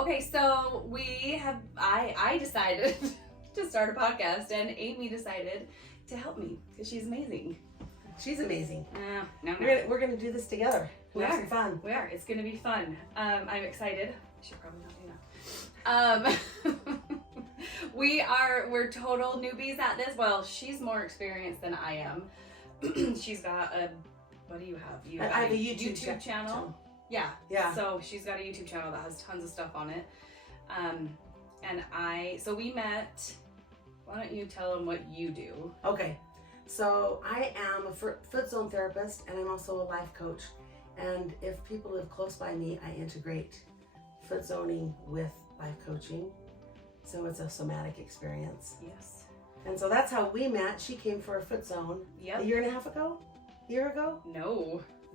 Okay, so I decided to start a podcast, and Amy decided to help me because she's amazing. She's amazing. No. We're gonna do this together. We Have are. some fun. We are. It's gonna be fun. I'm excited. I should probably not do that. We're total newbies at this. Well, she's more experienced than I am. She's got what do you have? I have a YouTube channel. Yeah. So she's got a YouTube channel that has tons of stuff on it. So we met. Why don't you tell them what you do? Okay. So I am a foot zone therapist, and I'm also a life coach. And if people live close by me, I integrate foot zoning with life coaching. So it's a somatic experience. Yes. And so that's how we met. She came for a foot zone a year and a half ago? Year ago?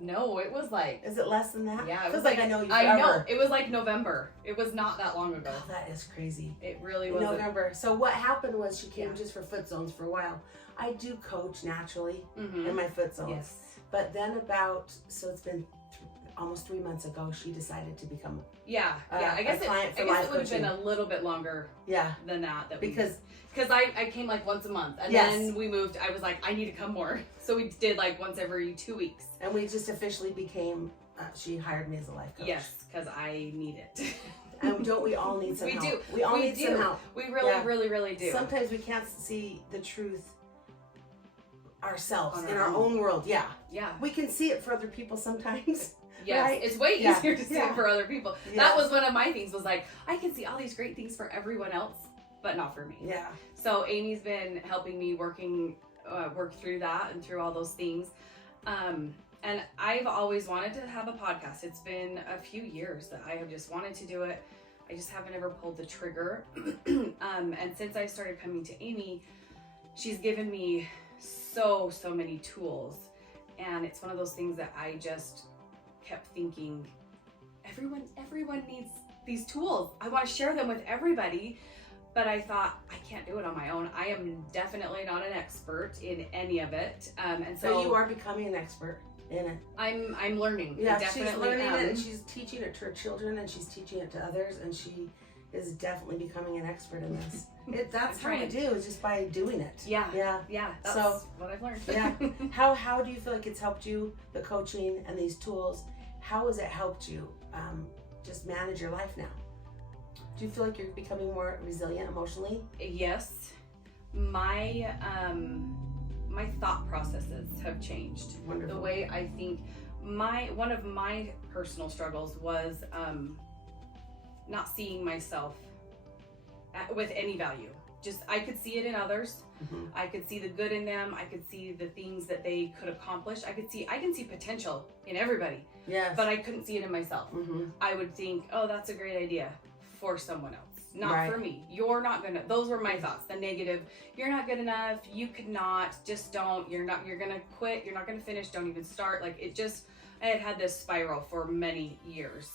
No, it was like... Is it less than that? Yeah. It feels like I know you forever. I know. It was like November. It was not that long ago. Oh, that is crazy. It really was. November. So what happened was she came just for foot zones for a while. I do coach naturally in my foot zones. Yes. But then it's been almost 3 months ago, she decided to become I guess it would have been a little bit longer than that because I came like once a month, and then we moved. I was like, I need to come more, so we did like once every 2 weeks, and we just officially became she hired me as a life coach. Yes, because I need it. And don't we all need some help? We all need some help. We really do. Sometimes we can't see the truth ourselves in our own world. Yeah. We can see it for other people sometimes. Yes, right? It's way easier to see it for other people. Yes. That was one of my things, was like, I can see all these great things for everyone else, but not for me. Yeah. So Amy's been helping me work through that and through all those things. And I've always wanted to have a podcast. It's been a few years that I have just wanted to do it. I just haven't ever pulled the trigger. And since I started coming to Amy, she's given me so many tools. And it's one of those things that I just kept thinking, everyone needs these tools. I want to share them with everybody. But I thought, I can't do it on my own. I am definitely not an expert in any of it. And so you are becoming an expert in it. I'm learning. Yeah, she's learning it, and she's teaching it to her children, and she's teaching it to others, and she is definitely becoming an expert in this. That's how we do, is just by doing it. Yeah. That's what I've learned. Yeah. How do you feel like it's helped you, the coaching and these tools? How has it helped you just manage your life now? Do you feel like you're becoming more resilient emotionally? Yes. My thought processes have changed. Wonderful. The way I think. One of my personal struggles was not seeing myself with any value. Just, I could see it in others. Mm-hmm. I could see the good in them. I could see the things that they could accomplish. I can see potential in everybody. Yes. But I couldn't see it in myself. Mm-hmm. I would think, oh, that's a great idea for someone else, not for me. You're not gonna. Those were my thoughts. The negative. You're not good enough. You could not. Just don't. You're not. You're gonna quit. You're not gonna finish. Don't even start. Like it just. I had this spiral for many years.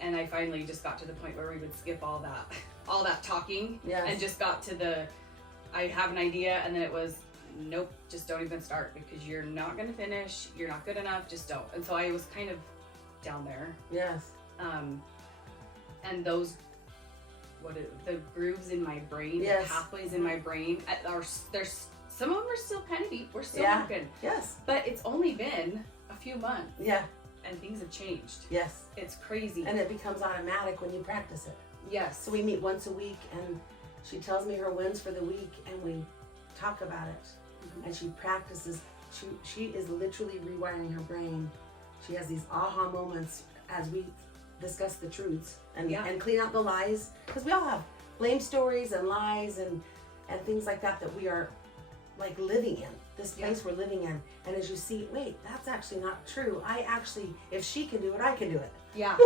And I finally just got to the point where we would skip all that talking, and just got to I have an idea, and then it was, nope, just don't even start because you're not going to finish, you're not good enough, just don't. And so I was kind of down there. Yes. And those, the grooves in my brain, the pathways in my brain, there's some of them are still kind of deep. We're still working. Yes. But it's only been a few months. Yeah. And things have changed. Yes. It's crazy. And it becomes automatic when you practice it. Yes. So we meet once a week, and she tells me her wins for the week, and we talk about it. Mm-hmm. And she practices. She is literally rewiring her brain. She has these aha moments as we discuss the truths and clean out the lies. Because we all have blame stories and lies and things like that we are like living in. This place we're living in. And as you see, wait, that's actually not true. If she can do it, I can do it. Yeah.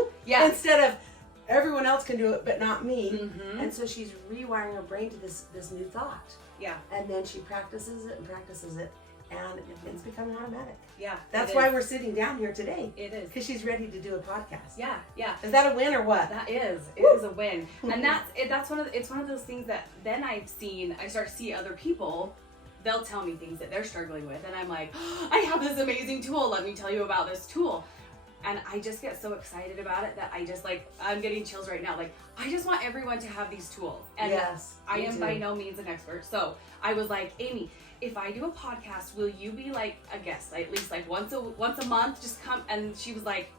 Instead of everyone else can do it, but not me. Mm-hmm. And so she's rewiring her brain to this new thought. Yeah. And then she practices it, and it's becoming automatic. Yeah. That's why we're sitting down here today. It is. Because she's ready to do a podcast. Yeah. Is that a win or what? That is. It is a win. And that's one of those things that then I start to see other people. They'll tell me things that they're struggling with, and I'm like, oh, I have this amazing tool. Let me tell you about this tool. And I just get so excited about it that I just like, I'm getting chills right now. Like, I just want everyone to have these tools. And yes, I me am too. by no means an expert. So I was like, Amy, if I do a podcast, will you be like a guest? At least like once a month, just come. And she was like,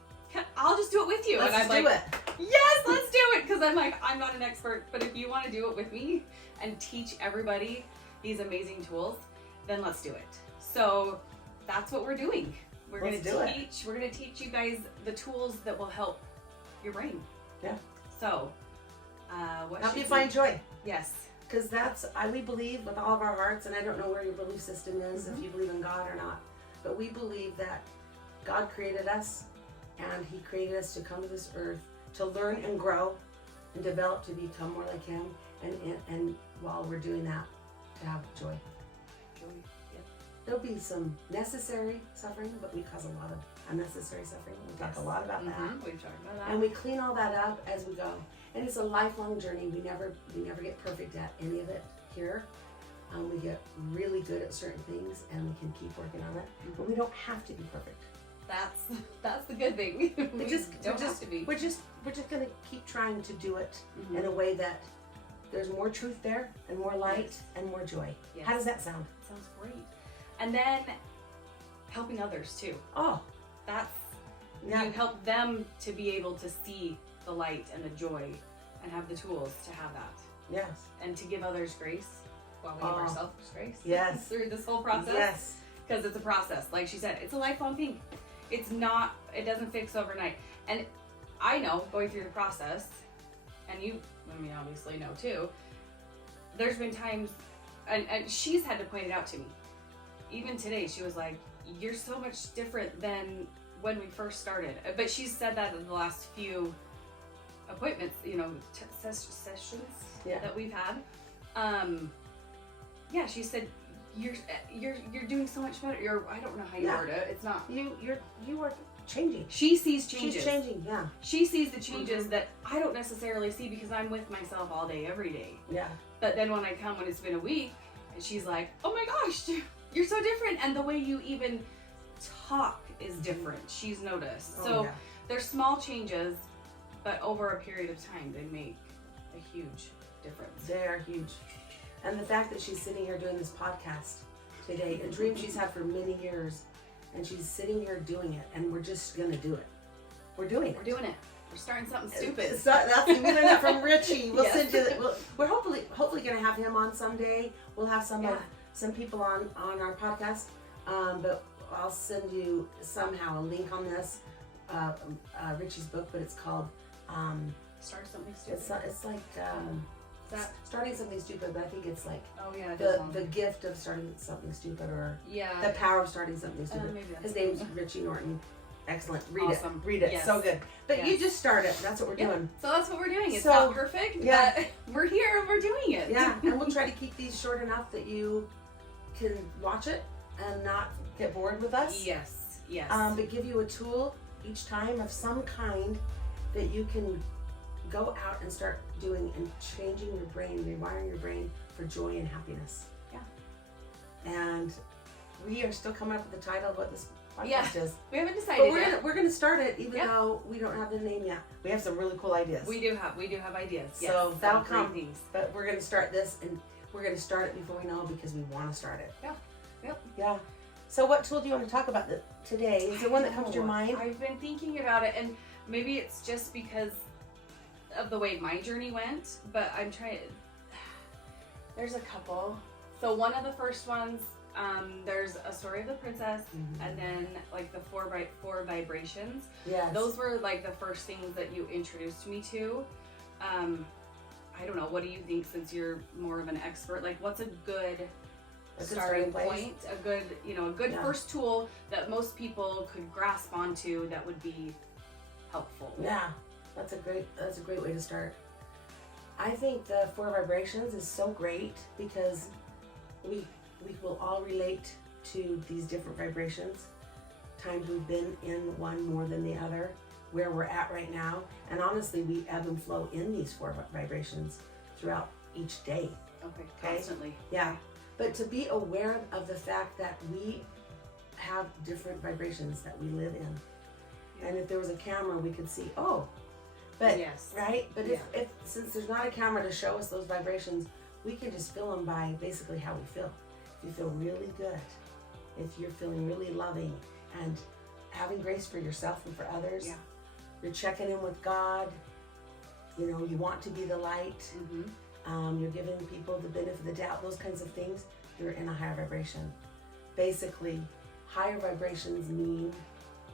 I'll just do it with you. Let's and I'm do like, it. yes, let's do it. Because I'm like, I'm not an expert, but if you want to do it with me and teach everybody these amazing tools, then let's do it. So that's what we're doing. We're going to teach you guys the tools that will help your brain. Yeah. So, what Help should you we- find joy. Yes. Because we believe with all of our hearts, and I don't know where your belief system is, if you believe in God or not, but we believe that God created us, and He created us to come to this earth to learn and grow and develop to become more like Him, and while we're doing that, to have joy. Joy. Yep. There'll be some necessary suffering, but we cause a lot of unnecessary suffering. We talk a lot about that. We've talked about that. And we clean all that up as we go. And it's a lifelong journey. We never get perfect at any of it here. We get really good at certain things, and we can keep working on it. But we don't have to be perfect. That's the good thing. We don't have to be. We're just gonna keep trying to do it in a way that there's more truth there, and more light, and more joy. Yes. How does that sound? Sounds great. And then helping others too. Oh, That's yeah. you help them to be able to see the light and the joy and have the tools to have that. Yes. And to give others grace while we give ourselves grace. Yes. Through this whole process. Yes. Because it's a process. Like she said, it's a lifelong thing. It doesn't fix overnight. And I know, going through the process, and you, obviously know too, there's been times, and she's had to point it out to me. Even today, she was like, you're so much different than when we first started. But she's said that in the last few appointments, sessions that we've had. Yeah, she said, you're doing so much better. I don't know how you word it. It's not. You are changing. She sees changes. She's changing, yeah. She sees the changes that I don't necessarily see because I'm with myself all day, every day. Yeah. But then when I come, when it's been a week, and she's like, oh my gosh, you're so different. And the way you even talk is different. She's noticed. So there's small changes, but over a period of time, they make a huge difference. They are huge. And the fact that she's sitting here doing this podcast today, a dream she's had for many years, and she's sitting here doing it, and we're just gonna do it. We're doing it. We're doing it. We're starting something stupid. We learned that from Richie. We'll Yes. send you. We're hopefully gonna have him on someday. We'll have some people on our podcast, but I'll send you somehow a link on this Richie's book, but it's called Start something stupid. it's like starting something stupid, but I think it's like Oh yeah, the gift of starting something stupid, or yeah. the power of starting something stupid. Maybe that's His name's Richie Norton. Excellent. Awesome. Read it. Yes. So good. But Yes. you just start it. That's what we're doing. So that's what we're doing. It's So, not perfect, yeah. but we're here and we're doing it. Yeah, and we'll try to keep these short enough that you can watch it and not get bored with us. Yes. Yes. But give you a tool each time of some kind that you can go out and start doing and changing your brain, rewiring your brain for joy and happiness. Yeah. And we are still coming up with the title of what this podcast is. We haven't decided But yet. we're gonna start it even Yep. though we don't have the name yet. We have some really cool ideas. We do have ideas. So Yes, that'll some great come. things. But we're gonna start this, and we're gonna start it before we know because we want to start it. Yeah. Yep. Yeah. So what tool do you want to talk about today? Is there one that comes to your mind? I've been thinking about it, and maybe it's just because of the way my journey went, but I'm trying. There's a couple. So one of the first ones, there's a story of the princess, and then like the four vibrations. Yes. Those were like the first things that you introduced me to. I don't know. What do you think, since you're more of an expert? Like, what's a good starting place? point? A good first tool that most people could grasp onto that would be helpful. Yeah, that's a great way to start. I think the 4 vibrations is so great because we will all relate to these different vibrations. Times we've been in one more than the other, where we're at right now, and honestly, we ebb and flow in these 4 vibrations throughout each day. Okay. Okay. Constantly. Yeah, but to be aware of the fact that we have different vibrations that we live in. And if there was a camera, we could see, oh, but, yes. right? But if since there's not a camera to show us those vibrations, we can just feel them by basically how we feel. If you feel really good, if you're feeling really loving and having grace for yourself and for others, you're checking in with God, you know, you want to be the light, you're giving people the benefit of the doubt, those kinds of things, you're in a higher vibration. Basically, higher vibrations mean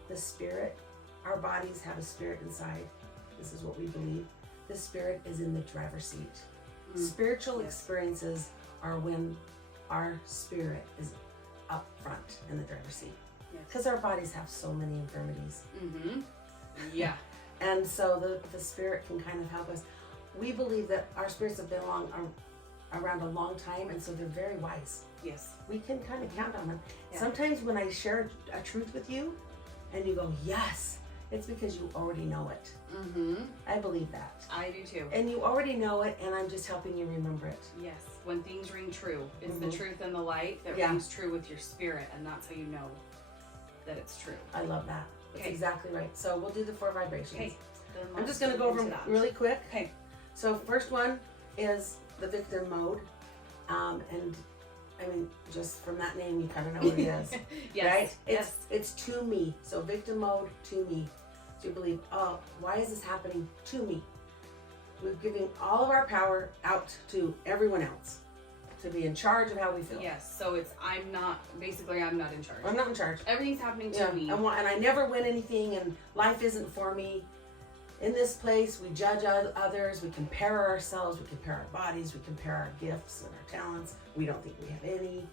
the spirit. Our bodies have a spirit inside. This is what we believe. The spirit is in the driver's seat. Spiritual experiences are when our spirit is up front in the driver's seat. Because our bodies have so many infirmities. Yeah. And so the spirit can kind of help us. We believe that our spirits have been around a long time, and so they're very wise. Yes. We can kind of count on them. Yeah. Sometimes when I share a truth with you and you go, yes, it's because you already know it. I believe that. I do too. And you already know it, and I'm just helping you remember it. Yes. When things ring true, it's the truth and the light that rings true with your spirit, and that's how you know that it's true. I love that. That's Okay. exactly right. So we'll do the 4 vibrations. Okay. I'm just going to go over them really quick. Okay. So first one is the victim mode. And I mean, just from that name, you kind of know what it is. Yes. Right? Yes. It's to me. So victim mode, to me. So you believe, oh, why is this happening to me? We're giving all of our power out to everyone else to be in charge of how we feel. Yes. So it's I'm not in charge. I'm not in charge. Everything's happening to me. And I never win anything, and life isn't for me. In this place, we judge others, we compare ourselves, we compare our bodies, we compare our gifts and our talents. We don't think we have any.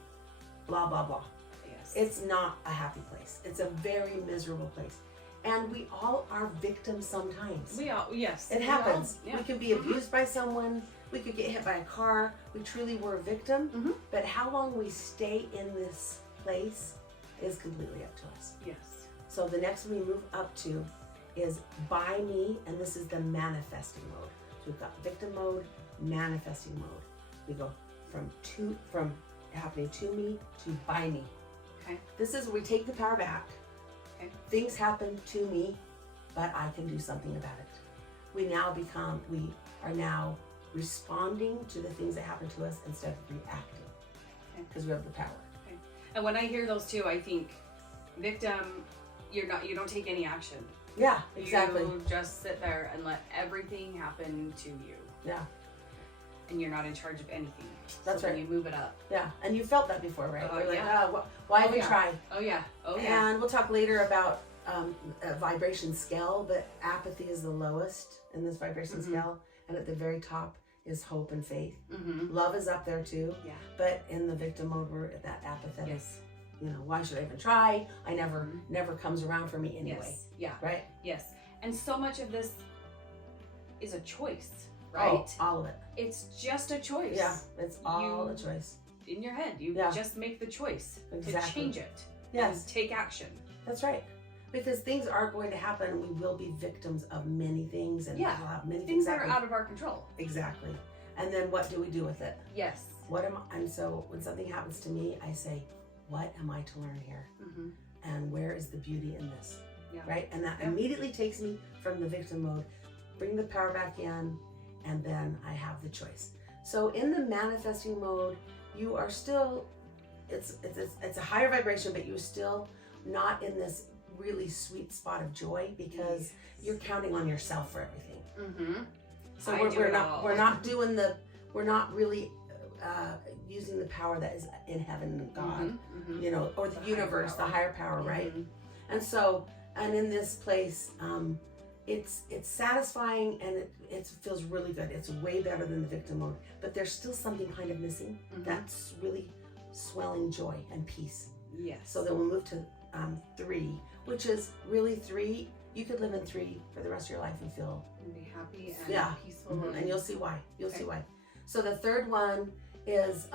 Blah, blah, blah. Yes. It's not a happy place. It's a very miserable place. And we all are victims sometimes. Yes. It happens. Yeah. We can be abused by someone. We could get hit by a car. We truly were a victim. But how long we stay in this place is completely up to us. Yes. So the next one we move up to is by me, and this is the manifesting mode. So we've got victim mode, manifesting mode. We go from happening to me to by me. Okay. This is where we take the power back. Okay. Things happen to me, but I can do something about it. We are now responding to the things that happen to us instead of reacting. Because we have the power. Okay. And when I hear those two, I think victim, you don't take any action. Yeah, exactly. You just sit there and let everything happen to you. Yeah. And you're not in charge of anything. That's so right. Then you move it up. Yeah, and you felt that before, right? You're like, yeah. why even try? Oh yeah. Oh yeah. And we'll talk later about a vibration scale, but apathy is the lowest in this vibration scale, and at the very top is hope and faith. Love is up there too. Yeah. But in the victim mode, we're at that apathetic. You know, why should I even try? I never comes around for me anyway. Yes. Yeah. Right? Yes. And so much of this is a choice, right? Oh, all of it. It's just a choice. Yeah, it's all a choice. In your head, you just make the choice to change it. Yes. And take action. That's right. Because things are going to happen. We will be victims of many things, and we'll have many things that happen. are out of our control. Exactly. And then what do we do with it? Yes. And so when something happens to me, I say, what am I to learn here? And where is the beauty in this? Yeah. Right? And that immediately takes me from the victim mode, bring the power back in, and then I have the choice. So in the manifesting mode, you are still, it's a higher vibration, but you're still not in this really sweet spot of joy because you're counting on yourself for everything. So we're not really using the power that is in heaven and God, you know, or the universe, the higher power, right? And so, and in this place, it's satisfying and it feels really good. It's way better than the victim mode, but there's still something kind of missing. That's really swelling joy and peace. Yes. So then we'll move to 3, which is really 3. You could live in 3 for the rest of your life and feel be happy and peaceful. And you'll see why. You'll see why. So the third one is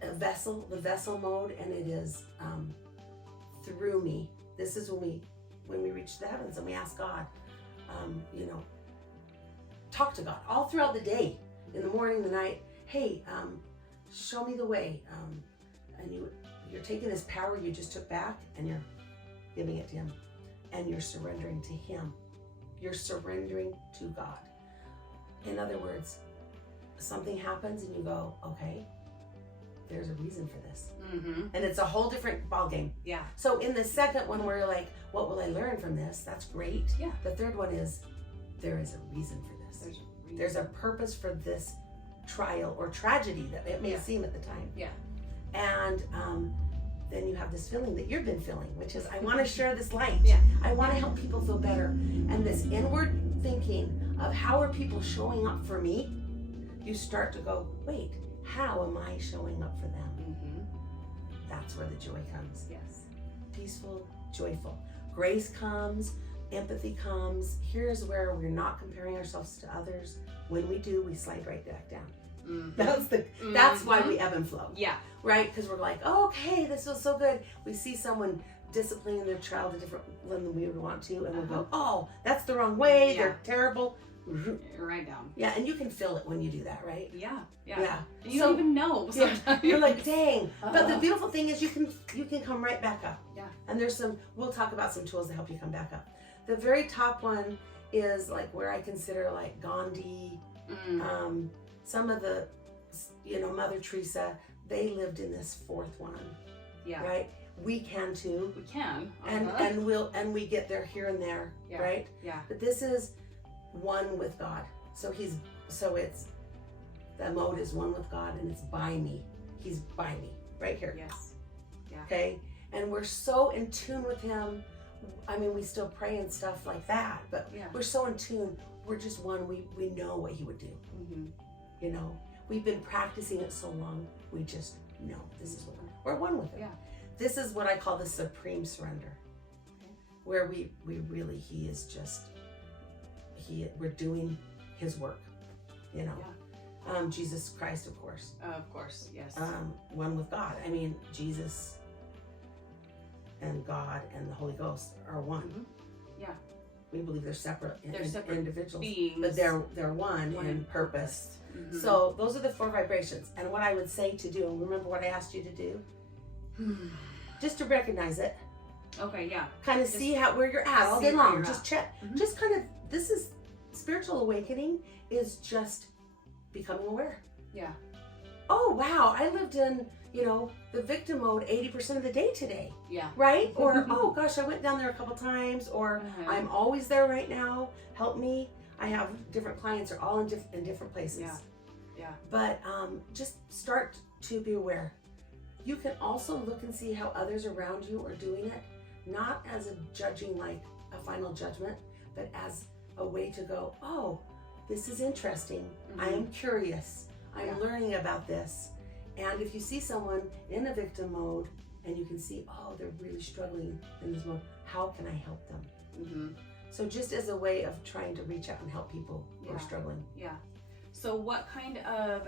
the vessel mode, and it is through me. This is when we reach the heavens and we ask God, you know, talk to God all throughout the day, in the morning, the night. Hey, show me the way. And you're taking this power you just took back and you're giving it to Him. and you're surrendering to Him. You're surrendering to God. In other words, something happens and you go, okay, there's a reason for this. Mm-hmm. And it's a whole different ballgame. Yeah. So in the second one, where you're like, what will I learn from this? That's great. Yeah. The third one is, there is a reason for this. There's a purpose for this trial or tragedy that it may seem at the time. Yeah. And then you have this feeling that you've been feeling, which is, I want to share this light. Yeah. I want to help people feel better. And this inward thinking of how are people showing up for me, you start to go, wait, how am I showing up for them? Mm-hmm. That's where the joy comes. Yes. Peaceful, joyful. Grace comes, empathy comes. Here's where we're not comparing ourselves to others. When we do, we slide right back down. Mm-hmm. That's why we ebb and flow. Yeah. Right? Because we're like, oh, okay, this was so good. We see someone disciplining their child a different than we would want to, and we'll go, oh, that's the wrong way. They're terrible. Right down. Yeah, and you can feel it when you do that, right? Yeah. Yeah. You don't even know sometimes. You're like, dang. But the beautiful thing is you can come right back up. Yeah. And we'll talk about some tools to help you come back up. The very top one is like where I consider like Gandhi, some of the, Mother Teresa, they lived in this fourth one. Yeah. Right? We can too. We can. And we get there here and there, right? Yeah. But this is one with God. So it's the mode is one with God, and it's by me. He's by me right here. Yes. Yeah. Okay. And we're so in tune with Him. I mean, we still pray and stuff like that, but we're so in tune. We're just one. We know what He would do. Mm-hmm. We've been practicing it so long. We just know this is what we're one with Him. Yeah. This is what I call the supreme surrender, where we really, He is just, we're doing His work, Jesus Christ, of course. Of course, yes. One with God. I mean, Jesus and God and the Holy Ghost are one. Mm-hmm. Yeah. We believe they're separate, individuals, beings, but they're one in purpose. Mm-hmm. So those are the 4 vibrations. And what I would say to do, and remember what I asked you to do? Just to recognize it. Okay, yeah. Kind of see where you're at all day long. Just check. Mm-hmm. Just kind of, this is spiritual awakening is just becoming aware. Yeah. Oh, wow. I lived in, the victim mode 80% of the day today. Yeah. Right? Or, oh gosh, I went down there a couple times. Or I'm always there right now. Help me. I have different clients are all in different places. Yeah. Yeah. But just start to be aware. You can also look and see how others around you are doing it, not as a judging, like a final judgment, but as a way to go, oh, this is interesting. Mm-hmm. I am curious. I'm learning about this. And if you see someone in a victim mode and you can see, oh, they're really struggling in this mode, how can I help them? Mm-hmm. So just as a way of trying to reach out and help people who are struggling. Yeah. So what kind of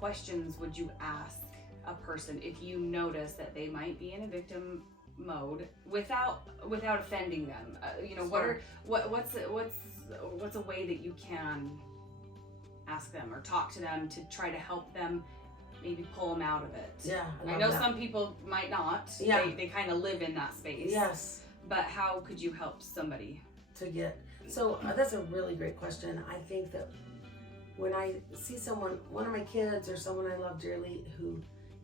questions would you ask a person if you notice that they might be in a victim mode without offending them? What's a way that you can ask them or talk to them to try to help them, maybe pull them out of it? Yeah, I know some people might not. Yeah, they kind of live in that space. Yes. But how could you help somebody to get? So that's a really great question. I think that when I see someone, one of my kids or someone I love dearly who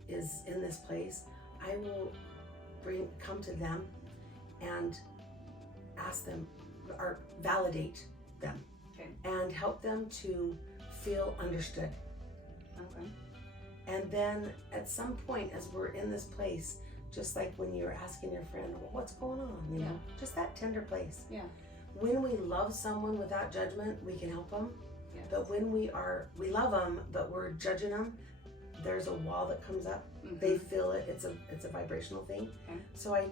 is in this place, I will come to them and ask them or validate them and help them to feel understood. Okay. And then at some point, as we're in this place, just like when you're asking your friend, well, what's going on? Just that tender place. Yeah. When we love someone without judgment, we can help them. Yes. But when we love them, but we're judging them, there's a wall that comes up. Mm-hmm. They feel it. It's a vibrational thing. Okay. So I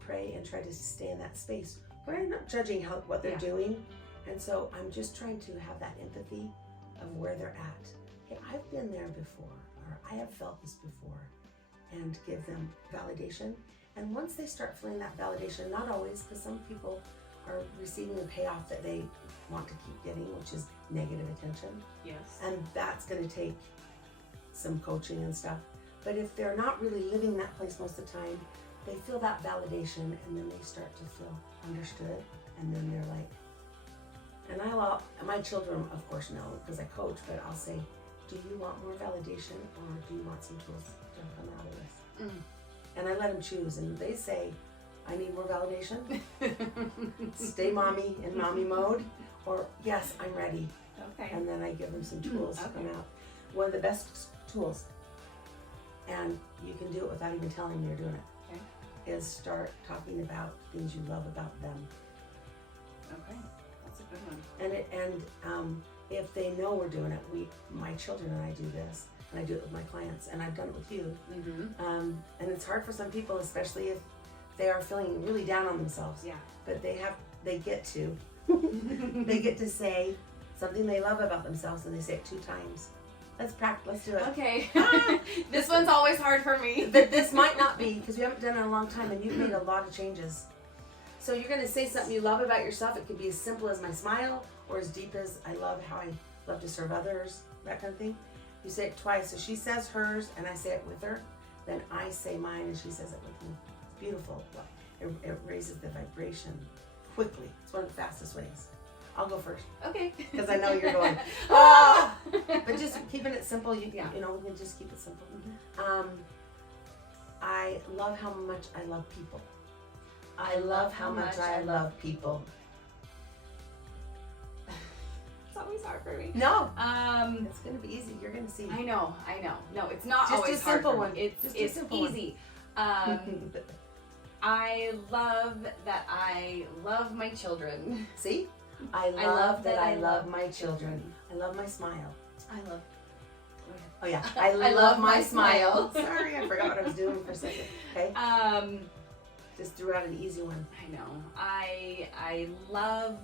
pray and try to stay in that space where I'm not judging what they're doing. And so I'm just trying to have that empathy of where they're at. Hey, I've been there before, or I have felt this before, and give them validation. And once they start feeling that validation, not always, because some people are receiving a payoff that they want to keep getting, which is negative attention. Yes. And that's going to take some coaching and stuff. But if they're not really living that place most of the time, they feel that validation, and then they start to feel understood, and then they're like, and my children, of course, know because I coach, but I'll say, do you want more validation, or do you want some tools to come out of this? And I let them choose, and they say, I need more validation. Stay mommy in mommy mode, or yes, I'm ready. Okay. And then I give them some tools to come out. One of the best tools, and you can do it without even telling them you're doing it, is start talking about things you love about them. Okay, that's a good one. And if they know we're doing it, my children and I do this, and I do it with my clients, and I've done it with you. And it's hard for some people, especially if they are feeling really down on themselves. Yeah. But they get to say something they love about themselves, and they say it 2 times. Let's practice. Let's do it. Okay. This one's always hard for me. But this might not be, because we haven't done it in a long time, and you've made a lot of changes. So you're going to say something you love about yourself. It could be as simple as my smile, or as deep as I love how I love to serve others, that kind of thing. You say it twice. So she says hers, and I say it with her. Then I say mine, and she says it with me. It's beautiful. It raises the vibration quickly. It's one of the fastest ways. I'll go first. Okay. Because I know you're going, oh! But just keeping it simple, you know, we can just keep it simple. I love how much I love people. I love how much I love people. It's always hard for me. No. It's going to be easy. You're going to see. I know. No, it's not just always a simple hard for one. me. It's easy. I love that I love my children. See? I love that I love my children. I love my smile. I love. Oh yeah. I love my smile. Sorry, I forgot what I was doing for a second. Okay. Just threw out an easy one. I know. I love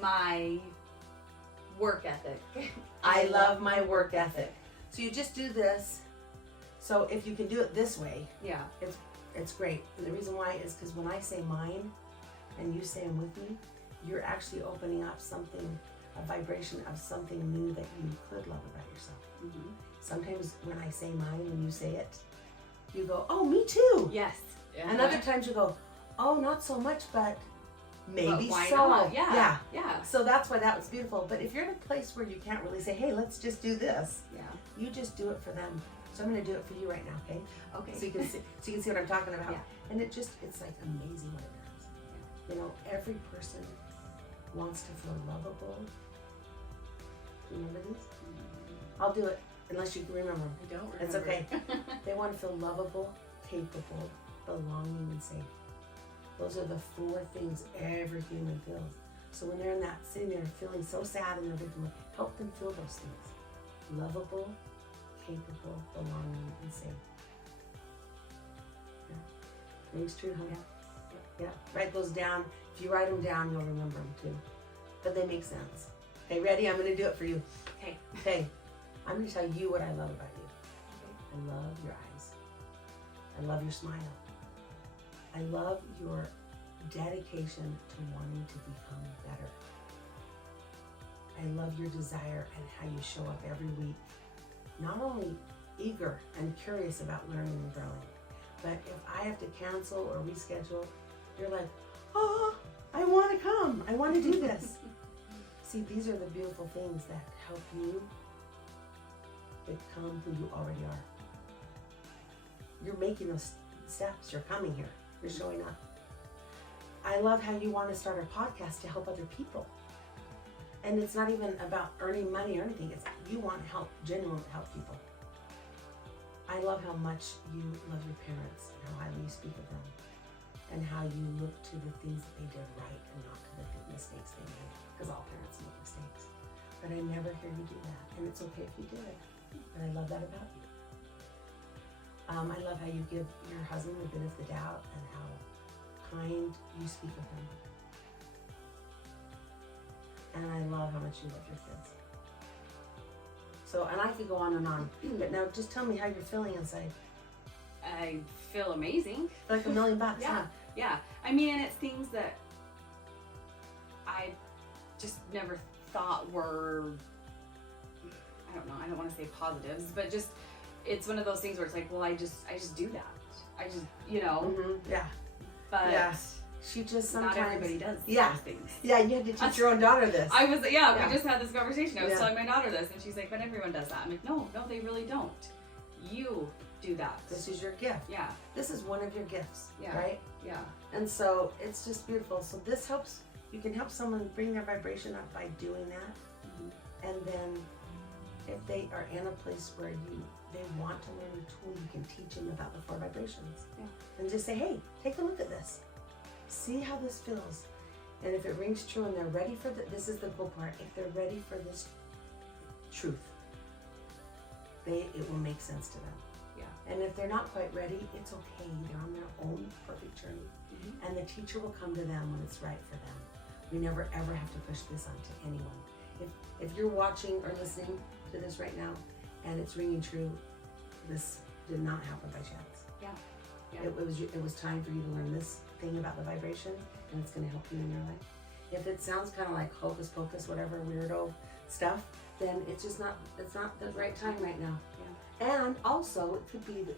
my work ethic. I love my work ethic. So you just do this. So if you can do it this way, yeah, it's great. And the reason why is because when I say mine, and you say them with me, you're actually opening up something, a vibration of something new that you could love about yourself. Sometimes when I say mine and you say it, you go, oh, me too. Yes. And other times you go, oh, not so much, but maybe why so. not? Yeah. So that's why that was beautiful. But if you're in a place where you can't really say, hey, let's just do this, you just do it for them. So I'm going to do it for you right now, okay? Okay. So you can see what I'm talking about. Yeah. And it's like amazing what it does. You know, every person wants to feel lovable. Do you remember these? I'll do it unless you can remember them. I don't remember. It's okay. They want to feel lovable, capable, belonging, and safe. Those are the 4 things every human feels. So when they're in that, sitting there feeling so sad and everything, help them feel those things. Lovable, capable, belonging, and safe. Yeah. Rings true, huh? Yeah. Write those down. If you write them down, you'll remember them too. But they make sense. Okay, ready? I'm going to do it for you. Okay. I'm going to tell you what I love about you. I love your eyes. I love your smile. I love your dedication to wanting to become better. I love your desire and how you show up every week. Not only eager and curious about learning and growing, but if I have to cancel or reschedule, you're like, oh, I want to come. I want to do this. See, these are the beautiful things that help you become who you already are. You're making those steps. You're coming here. You're showing up. I love how you want to start a podcast to help other people. And it's not even about earning money or anything. It's you want to help, genuinely help people. I love how much you love your parents and how highly you speak of them. And how you look to the things that they did right and not to the mistakes they made. Because all parents make mistakes. But I never hear you do that. And it's okay if you did. And I love that about you. I love how you give your husband the benefit of the doubt and how kind you speak of him. And I love how much you love your kids. So, and I could go on and on. But now just tell me how you're feeling inside. I feel amazing. Like $1 million, huh? Yeah. I mean, and it's things that I just never thought were, I don't know, I don't want to say positives, but just, it's one of those things where it's like, well, I just do that. I just, you know, Yeah. but Yeah. She just sometimes. not everybody does Yeah. those things. Yeah, you had to teach your own daughter this. We just had this conversation. I was Yeah. telling my daughter this, and she's like, but everyone does that. I'm like, no, they really don't. You do that. This is your gift. Yeah, This is one of your gifts, Yeah. right? yeah, And so it's just beautiful. So this helps, you can help someone bring their vibration up by doing that. Mhm. And then if they are in a place where they want to learn a tool, you can teach them about the 4 vibrations. Yeah. And just say, hey, take a look at this. See how this feels. And if it rings true and they're ready for this is the cool part. If they're ready for this truth, it will make sense to them. Yeah. And if they're not quite ready, it's okay. They're on their own perfect journey. Mhm. And the teacher will come to them when it's right for them. We never ever have to push this onto anyone. If you're watching or listening to this right now and it's ringing true, this did not happen by chance. Yeah. Yeah. It was time for you to learn this thing about the vibration, and it's going to help you in your life. If it sounds kind of like hocus pocus, whatever weirdo stuff, then it's not the right time right now. Yeah. And also, it could be that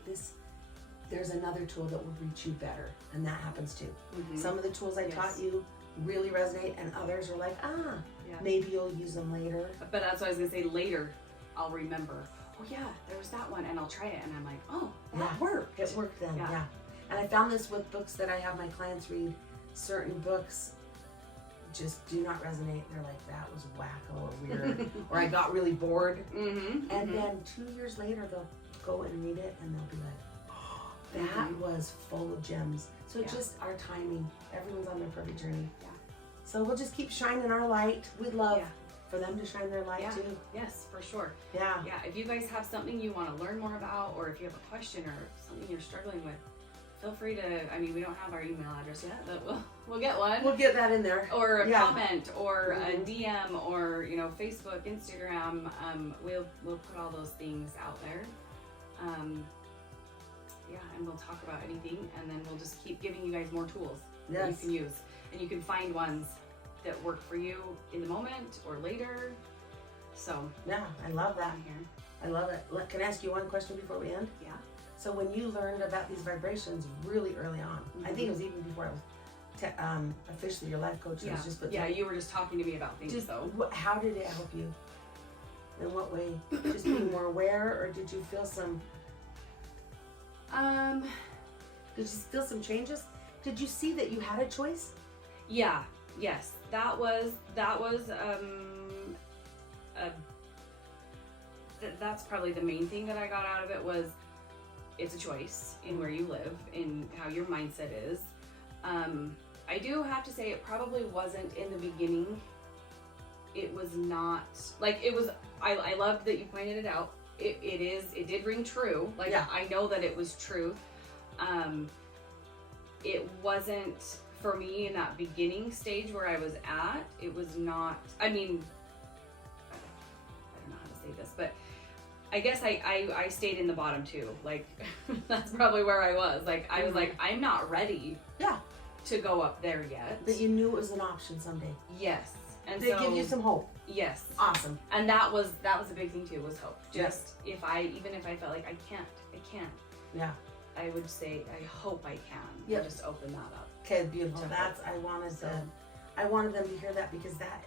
there's another tool that will reach you better, and that happens too. Mhm. Some of the tools I taught you really resonate, and others are like, Yeah. maybe you'll use them later. But that's what I was gonna say. Later, I'll remember. Oh yeah, there was that one, and I'll try it, and I'm like, oh, that Yeah. worked. It worked then, Yeah. yeah. And I found this with books that I have my clients read. Certain books just do not resonate. They're like, that was wacko or weird, or I got really bored. Mm-hmm. And then 2 years later, they'll go and read it, and they'll be like, oh, that was full of gems. So Yeah. just our timing. Everyone's on their perfect journey. Yeah. So we'll just keep shining our light. We'd love Yeah. for them to shine their light Yeah. too. Yes, for sure. Yeah. Yeah, if you guys have something you want to learn more about, or if you have a question or something you're struggling with, feel free to. I mean, we don't have our email address yet, but we'll get one. We'll get that in there. Or a Yeah. comment, or a Mhm. DM, or Facebook, Instagram. We'll put all those things out there. Yeah, and we'll talk about anything, and then we'll just keep giving you guys more tools that you Yes. can use, and you can find ones that work for you in the moment or later. So Yeah, I love that. I'm here. I love it. Can I ask you one question before we end? Yeah. So when you learned about these vibrations really early on, I think it was even before I was officially your life coach. It Yeah. was just Yeah, you were just talking to me about things, though. How did it help you? In what way? Just being more aware, or did you feel some? Did you feel some changes? Did you see that you had a choice? Yeah. Yes. That was that's probably the main thing that I got out of it was it's a choice in where you live, in how your mindset is. I do have to say it probably wasn't in the beginning. It was not like it was. I loved that you pointed it out. It did ring true. Like Yeah. I know that it was true. It wasn't for me in that beginning stage where I was at. It was not. I mean, I don't know how to say this, but I guess I stayed in the bottom too. Like that's probably where I was. Like I was like, I'm not ready. Yeah. To go up there yet. That you knew it was an option someday. Yes. And Did so it give you some hope? yes. Awesome. And that was a big thing too, was hope. Yes. Just even if I felt like I can't, Yeah. I would say I hope I can. Yep. And just open that up. Okay, beautiful. To That's hope. I wanted them to hear that, because that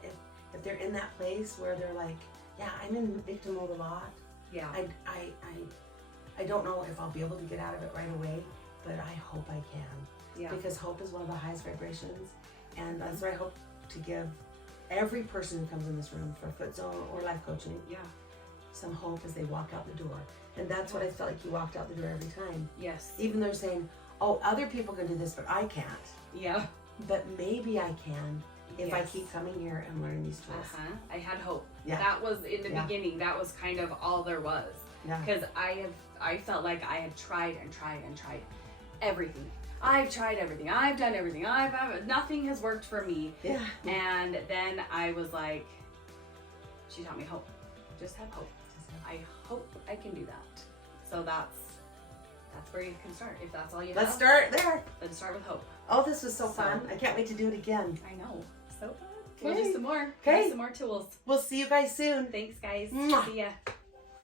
if they're in that place where they're like, yeah, I'm in victim mode a lot. Yeah. I don't know if I'll be able to get out of it right away, but I hope I can. Yeah. Because hope is one of the highest vibrations, and that's what I hope to give every person who comes in this room for Foot Zone or life coaching, Yeah. some hope as they walk out the door. And that's what I felt like you walked out the door every time. Yes. Even though they're saying, oh, other people can do this, but I can't. Yeah. But maybe I can if I Yes. keep coming here and learning these tools. I had hope. Yeah. That was in the Yeah. beginning. That was kind of all there was. Yeah. Because I felt like I had tried and tried and tried everything. I've tried everything. I've done everything. Nothing has worked for me. Yeah. And then I was like, she taught me hope. Just have hope. I hope I can do that. So that's where you can start. If that's all you Let's have, start there. then start with hope. Oh, this was so fun. I can't wait to do it again. I know. So fun. We'll do Okay. some more. Okay. Some more tools. We'll see you guys soon. Thanks, guys. Mwah. See ya.